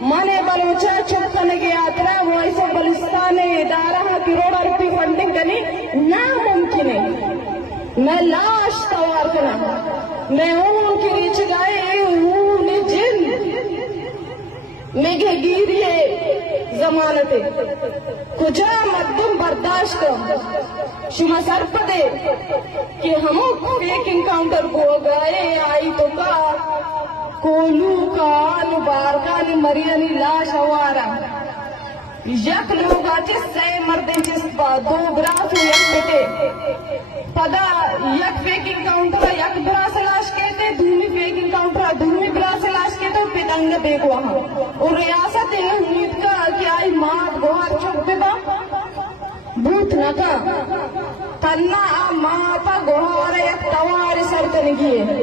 مانے بلوچا چپکنے گیا ترا وہ ایسے بلستان ادارہ کروڑا روپی فنڈنگ کرنی ناممکن ہے. میں لاش توار کرنا میں اون کی نیچ گائے اون جن میگے گیریے ضمانتے کجا مردم برداشت شما سر پدے کہ ہم فیک انکاؤنٹر کو گئے آئی تو کا کولو کا نبارکانی مریانی لاش ہوارا یک لوگ آچس سے مردن چس با دو براس و یک بیٹے پدا یک فیک انکاؤنٹر یک براس لاش کہتے دومی فیک انکاؤنٹر دومی براس لاش کہتے پیتنگ دیکھو ہاں اور ریاست امید کا کیا آئی مات گوھر چک دے با بوت نکا تنہ ماتا گوھر یک تواری سرکنگی ہے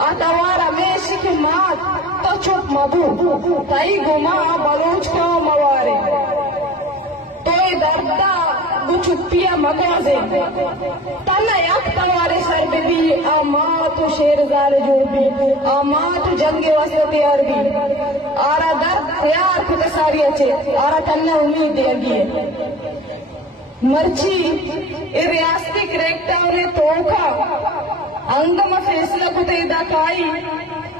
آ توار ہمیشہ کی مات تو چک مبو تائی گما بلوچ کا موارے توی دردہ گو چپیا مکازے تنہ یک تواری سر بھی آماتو شیرزار جو بھی آماتو جنگ واسطے تیار بھی آرہ درد تیار کتا ساری اچھے آرہ تنہ امید دے گی مرچی اے ریاستی کریکٹر نے توکا انگم فیصلہ کتے دا کائی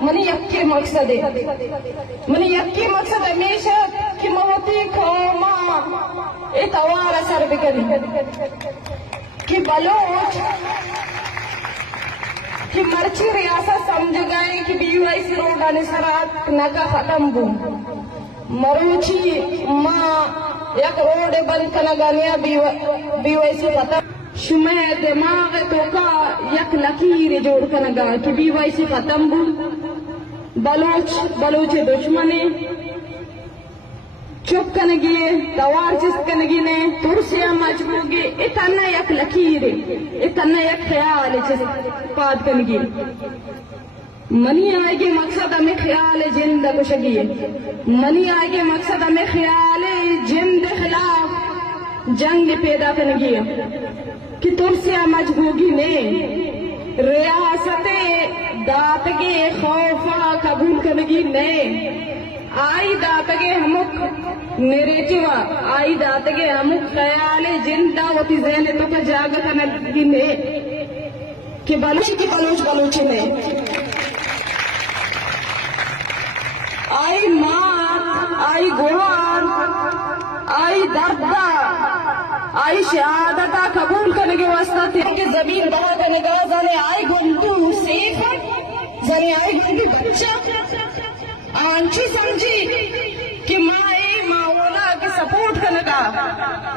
منی یکی مقصد ہے منی یکی مقصد ہمیشہ کہ موتی کھوما اے توار اثر بکری کہ بلوچ کہ مرچی ریاست سمجھ گئے کہ B U I C road آنے سرات نگا ختم بو مروچی ماں یک روڈ بند کنگانیا بی یو آئی سی ختم شمع دماغ تو کا یک لکیر جوڑ کنگا کہ بی یو آئی سی ختم بو بلوچ دشمنے چپ کنگی دوار چس کنگی نے ترسیاں مجبوگی اتنا یک لکیر اتنا یک خیال چس پاد کنگی منی آئے گے مقصد ہمیں خیال جند کشگی منی آئے گے مقصد ہمیں خیال جند خلاف جنگ پیدا کنگی کہ ترسیاں مجبوگی نے ریاست داتگے خوفا قبول کنگی نے آئی داتگے ہمک نیریٹیوا آئی داتگے ہمک خیال جندہ وطی ذہن تو کا جاگہ کنگی نے کہ بلوچ نے آئی مات آئی گوار آئی دردہ آئی شہادتہ قبول کرنے کے واسطہ تھے کہ زمین بڑا کرنے کا زنے آئی گندو سیف زنے آئی گندو بچہ آنچی سمجھی کہ ماں اے ماولا کے سپورٹ کرنے کا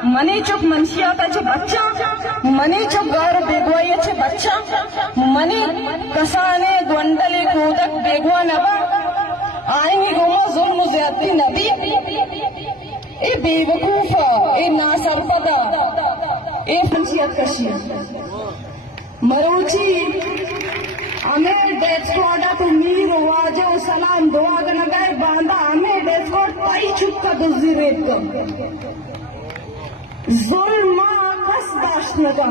منی چک منشیات اچھے بچہ منی چک گور بیگوائی اچھے بچہ منی کسانے گوندلے کودک بیگوا نبا آئیں گے گوما ظلم و زیادتی نبی اے بے وقوفہ اے ناسرپدہ اے فنسیت کشی مروچی ہمیں ڈیتھ سکواڈا تو میر واجہ و سلام دعا گنا گئے باندھا ہمیں ڈیتھ سکواڈ پائی چکا دزی ریت کر ظلمہ کس داشت نگا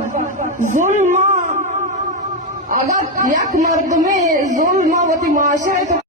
ظلمہ اگر یک مرد میں ظلمہ وطی معاشرے تو